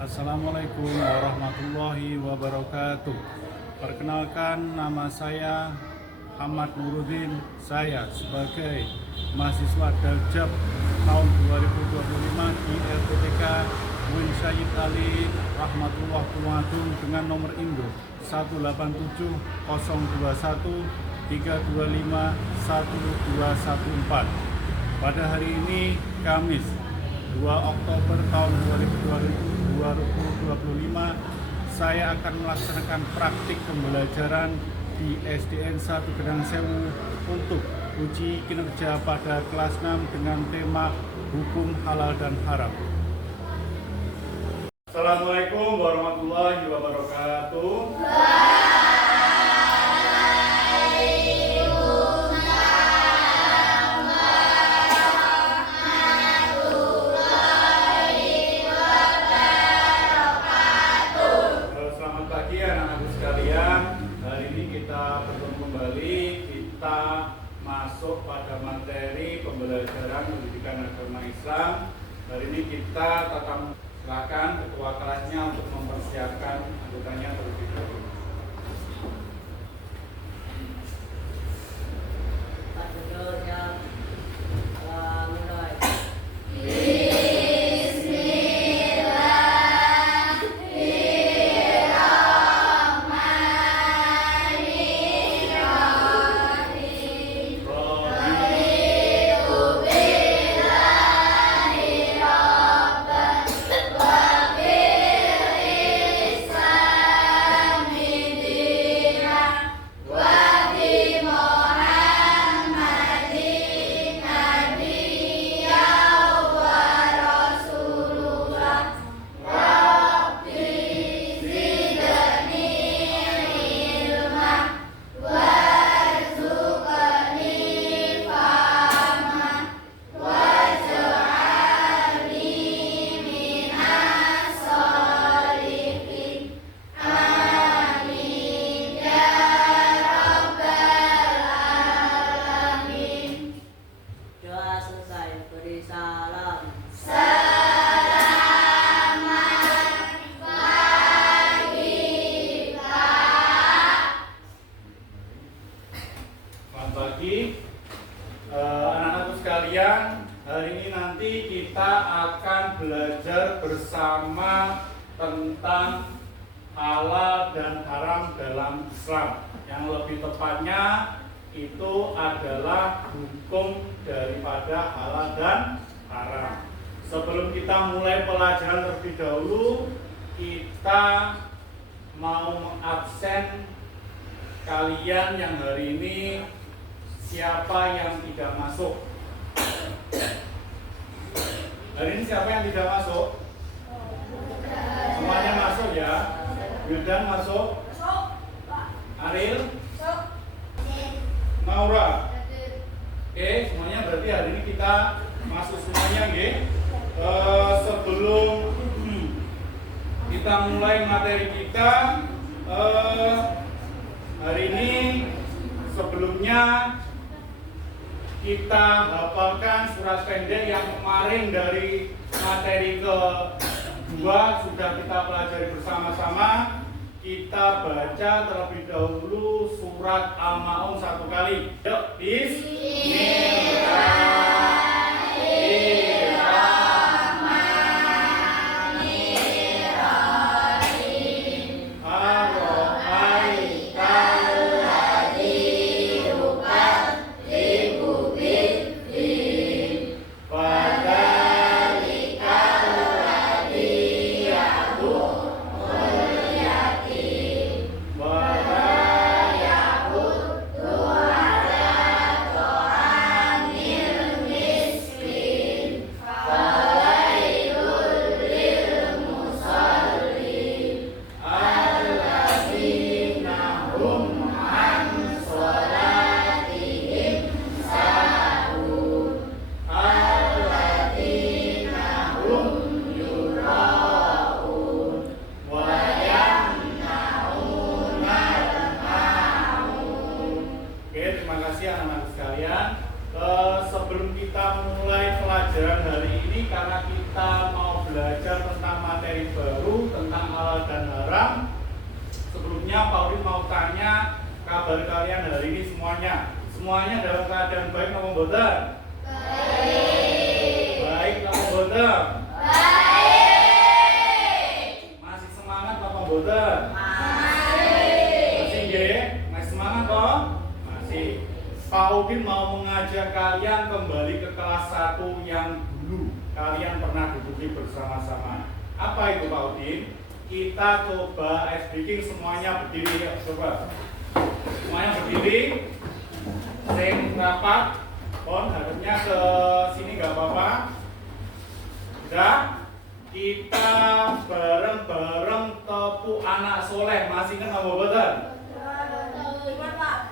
Assalamualaikum warahmatullahi wabarakatuh. Perkenalkan, nama saya Ahmad Nuruddin. Saya sebagai mahasiswa Daljab tahun 2025 di LPTK UIN Syahid Ali Rahmatullah Tuwadung dengan nomor induk 1870213251214. Pada hari ini Kamis 2 Oktober tahun 2025, saya akan melaksanakan praktik pembelajaran di SDN 1 Gedang Sewu untuk uji kinerja pada kelas 6 dengan tema hukum halal dan haram. Assalamualaikum warahmatullahi wabarakatuh. Masuk pada materi pembelajaran pendidikan agama Islam. Hari ini kita tetap silakan ketua kelasnya untuk mempersiapkan anggotanya terlebih dahulu. Anak-anakku sekalian, hari ini nanti kita akan belajar bersama tentang halal dan haram dalam Islam. Yang lebih tepatnya itu adalah hukum daripada halal dan haram. Sebelum kita mulai pelajaran terlebih dahulu, kita mau mengabsen kalian yang hari ini. Siapa yang tidak masuk? Hari ini siapa yang tidak masuk? Semuanya masuk ya. Wildan masuk? Ariel? Maura? Oke, semuanya berarti hari ini kita masuk semuanya, nggih. Sebelum kita mulai materi kita, hari ini sebelumnya kita hafalkan surat pendek yang kemarin dari materi kedua sudah kita pelajari bersama-sama. Kita baca terlebih dahulu surat Al-Ma'un satu kali. Yuk, sebelum kita mulai pelajaran hari ini, karena kita mau belajar tentang materi baru, haram. Sebelumnya Pak Udin mau tanya kabar kalian hari ini semuanya. Semuanya dalam keadaan baik apa mboten? Baik. Baik apa mboten? Baik. Masih semangat apa mboten? Masih nggih? Masih semangat toh? Masih. Pak Udin mau mengajak kalian kembali ke kelas 1 yang dulu kalian pernah duduki bersama-sama. Apa itu Pak Udin? Kita coba ice breaking, semuanya berdiri ya, coba. Semuanya berdiri. Sing rapat. Harusnya ke sini nggak apa-apa. Udah. Kita bareng-bareng tepuk anak soleh. Masih ingat apa boten?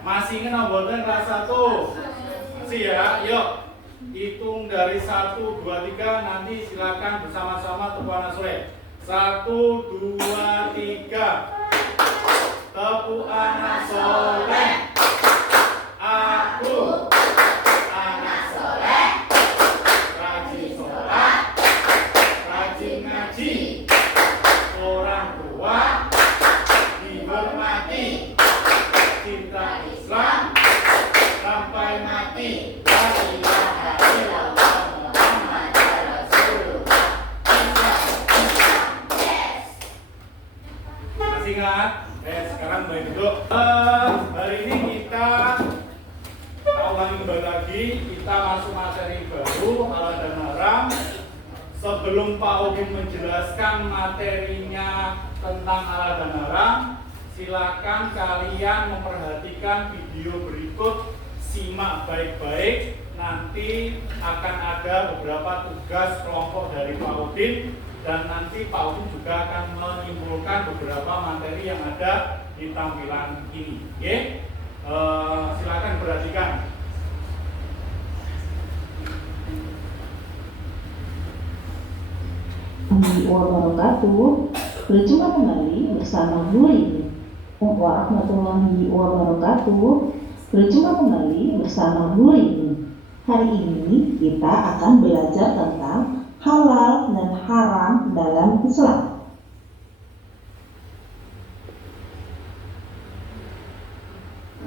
Masih ingat apa boten kelas 1? Masih ya, yuk. Hitung dari 1, 2, 3. Nanti silakan bersama-sama tepuk anak soleh. 1, 2, 3. Tepuk anak soleh. Aku anak soleh, rajin sholat, rajin ngaji, orang tua dihormati, cinta Islam sampai mati. La ilaha illallah Muhammadur Rasulullah. Masih ingat? Sekarang mulai duduk. Hari ini kita ulangi kembali lagi, kita masuk materi baru halal dan haram. Sebelum Pak Udin menjelaskan materinya tentang halal dan haram, silakan kalian memperhatikan video berikut, simak baik-baik. Nanti akan ada beberapa tugas kelompok dari Pak Udin, dan nanti Pak Udin juga akan menyimpulkan beberapa materi yang ada di tampilan ini. Oke? Silakan perhatikan. Wabarakatuh. Berjumpa kembali bersama Bu Rini. Warahmatullahi wabarakatuh. Berjumpa kembali bersama Bu Rini. Hari ini kita akan belajar tentang halal dan haram dalam Islam.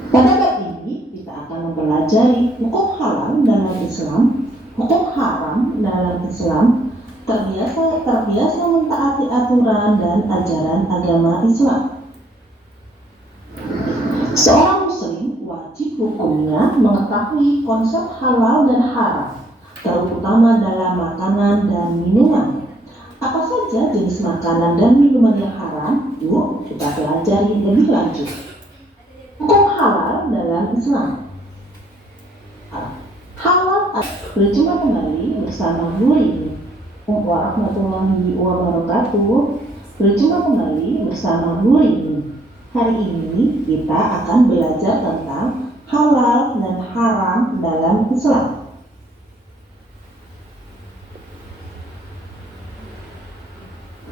Pada bab ini kita akan mempelajari hukum halal dalam Islam, hukum haram dalam Islam, terbiasa mentaati aturan dan ajaran agama Islam. Seorang muslim wajib hukumnya mengetahui konsep halal dan haram, terutama dalam makanan dan minuman. Apa saja jenis makanan dan minuman yang haram? Yuk kita pelajari lebih lanjut. Hukum halal dalam Islam. Halal. Berjumpa kembali bersama Bu Rini. Warahmatullahi wabarakatuh. Berjumpa kembali bersama Bu Rini. Hari ini kita akan belajar tentang halal dan haram dalam Islam.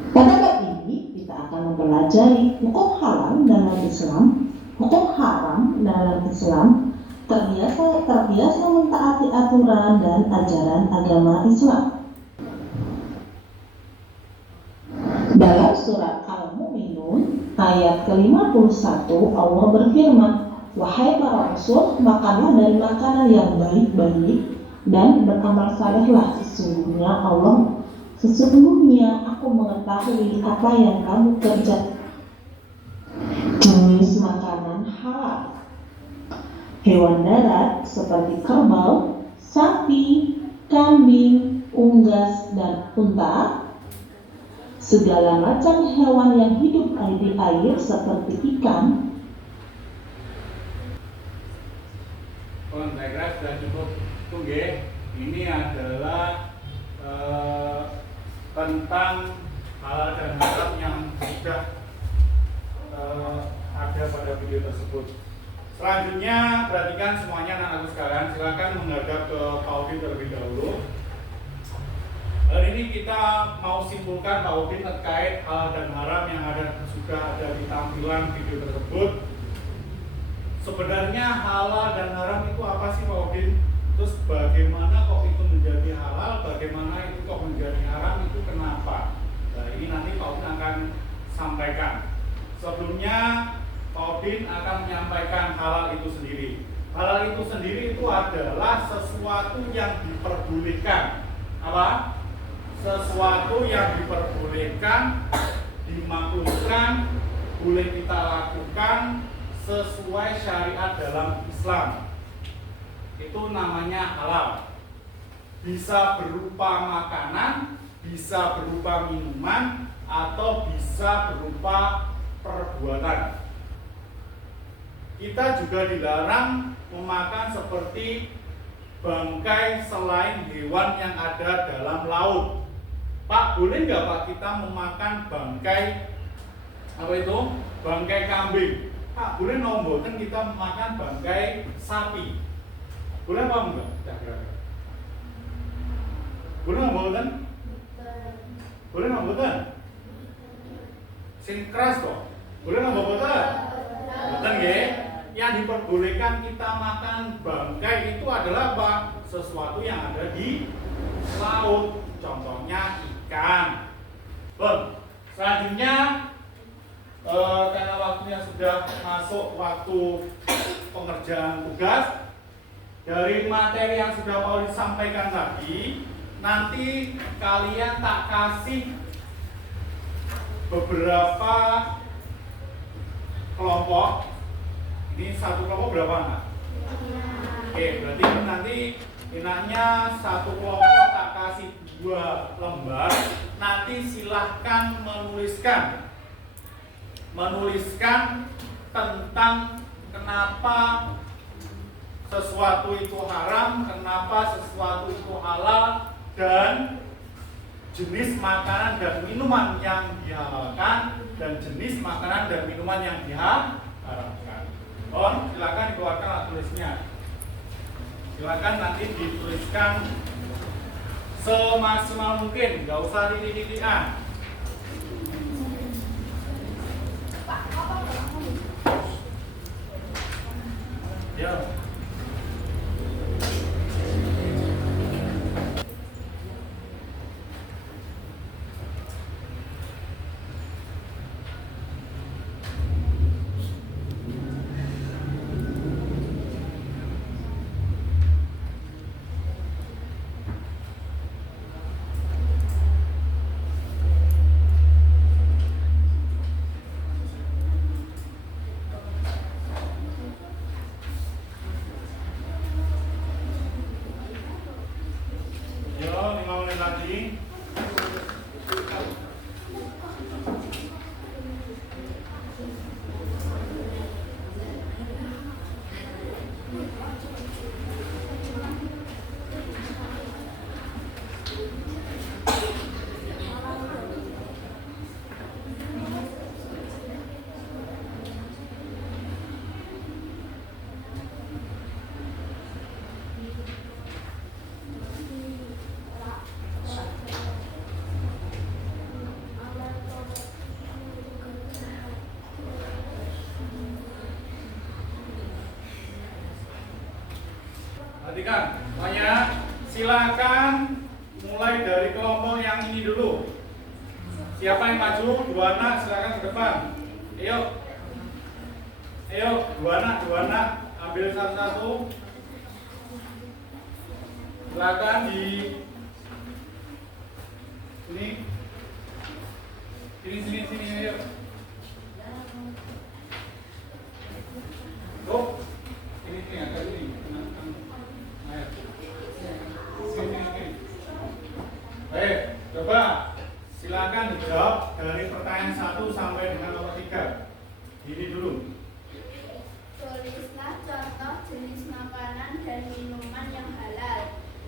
Pada bab ini kita akan mempelajari hukum halal dalam Islam, hukum haram dalam Islam, terbiasa mentaati aturan dan ajaran agama Islam. Dalam surat Al-Mu'minun ayat ke-51 Allah berfirman, "Wahai para rasul, makanlah dari makanan yang baik-baik dan beramal salehlah, sesungguhnya aku mengetahui apa yang kamu kerjakan." Jenis makanan halal: hewan darat seperti kerbau, sapi, kambing, unggas, dan unta. Segala macam hewan yang hidup di air seperti ikan. Saya kira sudah cukup tunggu. Ini adalah tentang halal dan haram yang sudah ada pada video tersebut. Selanjutnya perhatikan semuanya anak-anakku sekalian, silakan menghadap ke Pak Udin terlebih dahulu. Hari ini kita mau simpulkan Pak Udin terkait halal dan haram yang sudah ada di tampilan video tersebut. Sebenarnya halal dan haram itu apa sih Pak Udin? Terus bagaimana kok itu menjadi halal, bagaimana itu kok menjadi haram, itu kenapa? Nah, ini nanti Pak Udin akan sampaikan. Sebelumnya Todin akan menyampaikan halal itu sendiri. Halal itu sendiri itu adalah sesuatu yang diperbolehkan. Apa? Sesuatu yang diperbolehkan, dimakruhkan, boleh kita lakukan sesuai syariat dalam Islam. Itu namanya halal. Bisa berupa makanan, bisa berupa minuman, atau bisa berupa perbuatan. Kita juga dilarang memakan seperti bangkai selain hewan yang ada dalam laut. Pak, boleh nggak Pak kita memakan bangkai apa itu? Bangkai kambing. Pak, boleh nombokan kita memakan bangkai sapi. Boleh apa enggak? Boleh nombokan? Boleh nombokan? Sing keras kok. Boleh nombokan? Betul ya? Yang diperbolehkan kita makan bangkai itu adalah apa? Sesuatu yang ada di laut. Contohnya ikan. Selanjutnya karena waktunya sudah masuk waktu pengerjaan tugas, dari materi yang sudah mau disampaikan tadi, nanti kalian tak kasih beberapa kelompok. Ini satu kelompok berapa anak? Oke, berarti nanti enaknya satu kelompok tak kasih 2 lembar. Nanti silahkan menuliskan tentang kenapa sesuatu itu haram, kenapa sesuatu itu halal, dan jenis makanan dan minuman yang dihalalkan dan jenis makanan dan minuman yang diharamkan. Silakan dikeluarkan alat tulisnya. Silakan nanti dituliskan semaksimal mungkin, nggak usah titik-titikan. Ya. Lagi. Perhatikan, semuanya silakan mulai dari kelompok yang ini dulu. Siapa yang maju? 2 anak silakan ke depan. Ayo 2 anak ambil satu-satu. Silakan di sini ayo. Ini agak ini. Baik, coba silakan dijawab dari pertanyaan 1 sampai dengan nomor 3. Ini dulu. Tulislah contoh jenis makanan dan minuman yang halal: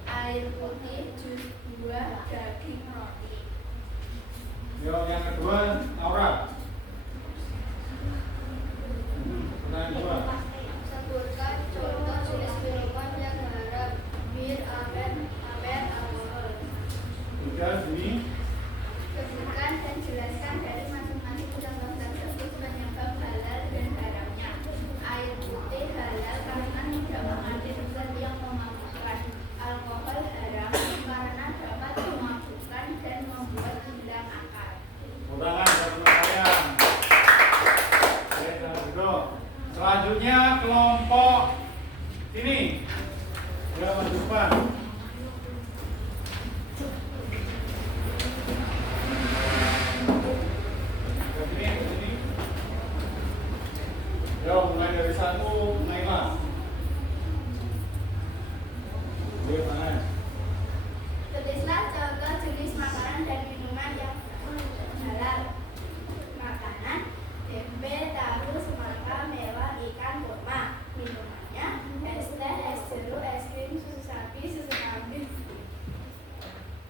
air putih, jus buah, daging, roti. Yang kedua, Laura. Pertanyaan 2. Sebutkan contoh jenis minuman yang haram: bir, amer, alkohol. 3, Juni. Sebutkan dan jelaskan dari masing-masing contoh tersebut penyebab halal dan haramnya. Air putih halal karena tidak mengandung zat yang memabukkan. Alkohol haram karena dapat memabukkan dan membuat hilang akal. Tangan, satu pertanyaan. coba. Sini. Yo, mulai dari 1 naiklah. Oke, mana? Tulislah contoh jenis makanan dan minuman yang halal. Makanan, tempe, tahu, semangka, melon, ikan, kurma. Minumannya, es teh, es jeruk, es krim, susu sapi, susu kambing.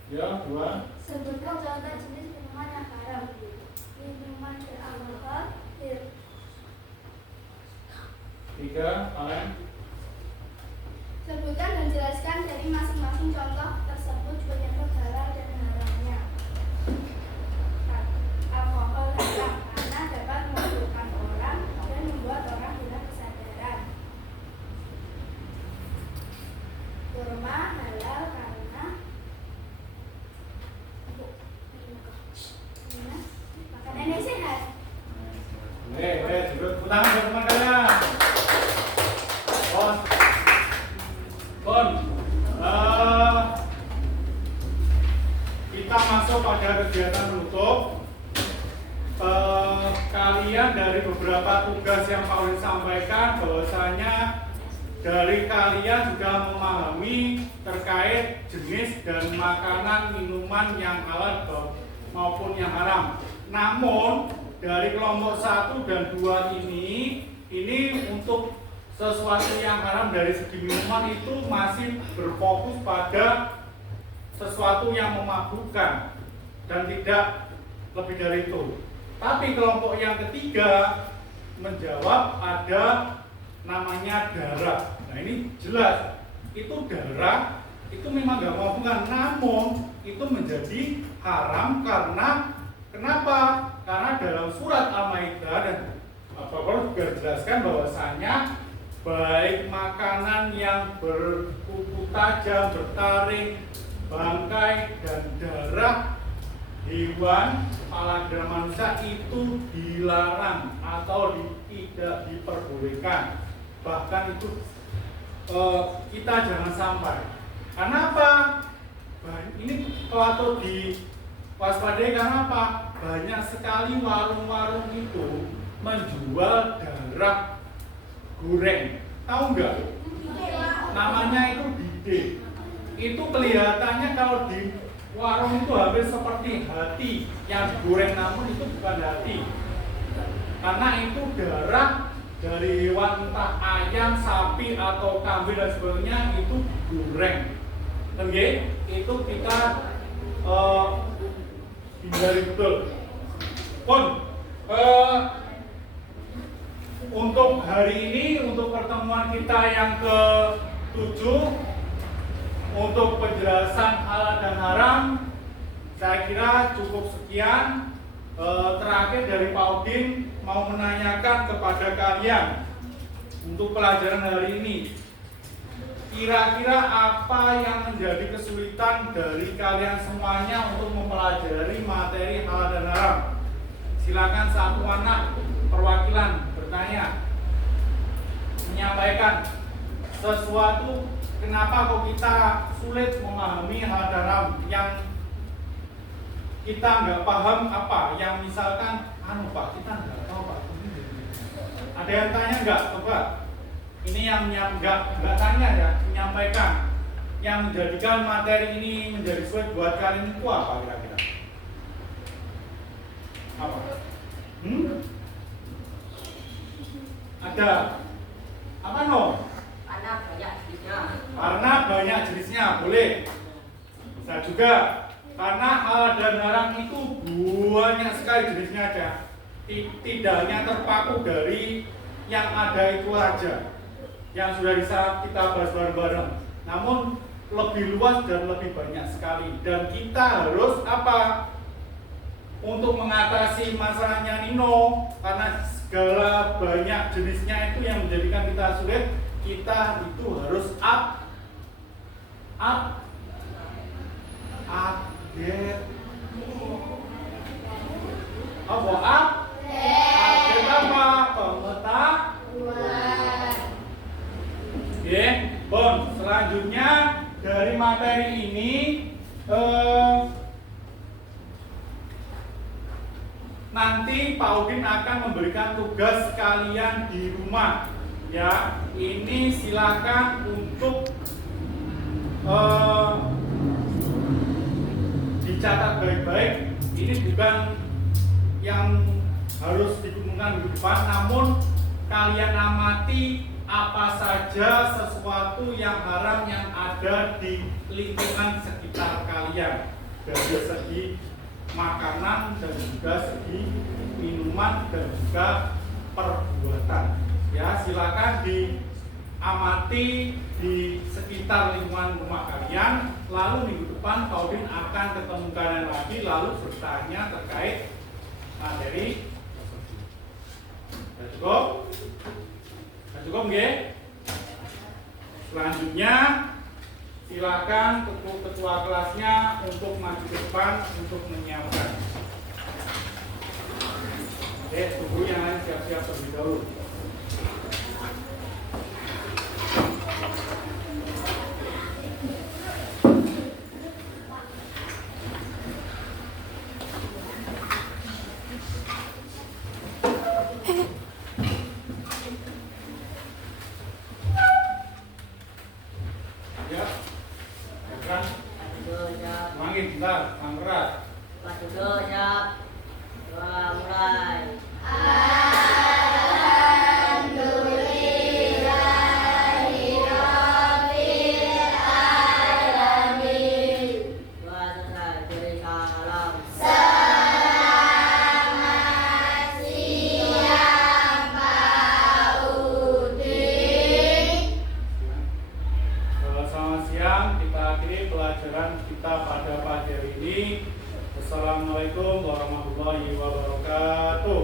Ya, 2. Sebutkan contoh jenis minuman yang haram. Minuman beralkohol, 3, kalian. sebutkan dan jelaskan dari masing-masing contoh tersebut penyebab halal dan haramnya. Alkohol haram karena dapat memabukkan orang dan membuat orang hilang kesadaran. Kurma halal karena makanan yang sehat. Tepuk tangan buat teman kalian. Kita masuk pada kegiatan penutup. Kalian dari beberapa tugas yang Pak Win sampaikan bahwasanya dari kalian sudah memahami terkait jenis dan makanan minuman yang halal maupun yang haram. Namun dari kelompok 1 dan 2 ini untuk sesuatu yang haram dari segi minuman itu masih berfokus pada sesuatu yang memabukkan dan tidak lebih dari itu. Tapi kelompok yang ketiga menjawab ada namanya darah. Nah ini jelas, itu darah itu memang nggak memabukkan, namun itu menjadi haram karena kenapa? Karena dalam surat Al-Maidah dan Bapak juga jelaskan bahwasanya baik makanan yang berkuku tajam, bertaring, bangkai dan darah hewan, kepala darah manusia itu dilarang atau tidak diperbolehkan. Bahkan itu kita jangan sampai. Karena apa? Ini patut diwaspadai karena apa? Banyak sekali warung-warung itu menjual darah goreng. Tahu nggak? Namanya itu bide. Itu kelihatannya kalau di warung itu hampir seperti hati yang digoreng, namun itu bukan hati. Karena itu darah dari hewan entah ayam, sapi atau kambing dan sebagainya itu digoreng. Oke, itu kita hindari betul. Pun untuk hari ini, untuk pertemuan kita yang ke-7 untuk penjelasan halal dan haram, saya kira cukup sekian. Terakhir dari Pak Udin mau menanyakan kepada kalian untuk pelajaran hari ini, kira-kira apa yang menjadi kesulitan dari kalian semuanya untuk mempelajari materi halal dan haram? Silakan satu anak perwakilan bertanya, menyampaikan sesuatu kenapa kok kita sulit memahami halal dan haram, yang kita nggak paham apa, yang misalkan Pak kita nggak tahu Pak. Ada yang tanya nggak? Coba. Ini yang nggak tanya ya, menyampaikan yang menjadikan materi ini menjadi sulit buat kalian itu apa kira-kira? Apa? Ada apa no? Karena banyak jenisnya. Karena banyak jenisnya, boleh. Bisa juga karena halal dan haram itu banyak sekali jenisnya aja. Tidak hanya terpaku dari yang ada itu aja, yang sudah bisa kita bahas bareng-bareng. Namun lebih luas dan lebih banyak sekali. Dan kita harus apa? Untuk mengatasi masalahnya Nino, karena segala banyak jenisnya itu yang menjadikan kita sulit, kita itu harus update. Apa? Update apa? Pengetahuan. Oke, bon. Selanjutnya dari materi ini nanti Pak Udin akan memberikan tugas kalian di rumah, ya. Ini silakan untuk dicatat baik-baik. Ini bukan yang harus dikumpulkan di depan, namun kalian amati apa saja sesuatu yang haram yang ada di lingkungan sekitar kalian, dari segi makanan dan juga segi minuman dan juga perbuatan. Ya, silakan diamati di sekitar lingkungan rumah kalian. Lalu minggu depan Pak Udin akan ketemu kalian lagi, lalu bertanya terkait materi. Sudah cukup? Sudah cukup nggih? Selanjutnya silakan ketua kelasnya untuk maju ke depan untuk menyiapkan. Oke, tunggu yang lain siap-siap terlebih dahulu. Ya, kan? Mangin, bentar, mangkerat. Mulai. Selamat siang, kita akhiri pelajaran kita pada pagi hari ini. Assalamualaikum warahmatullahi wabarakatuh.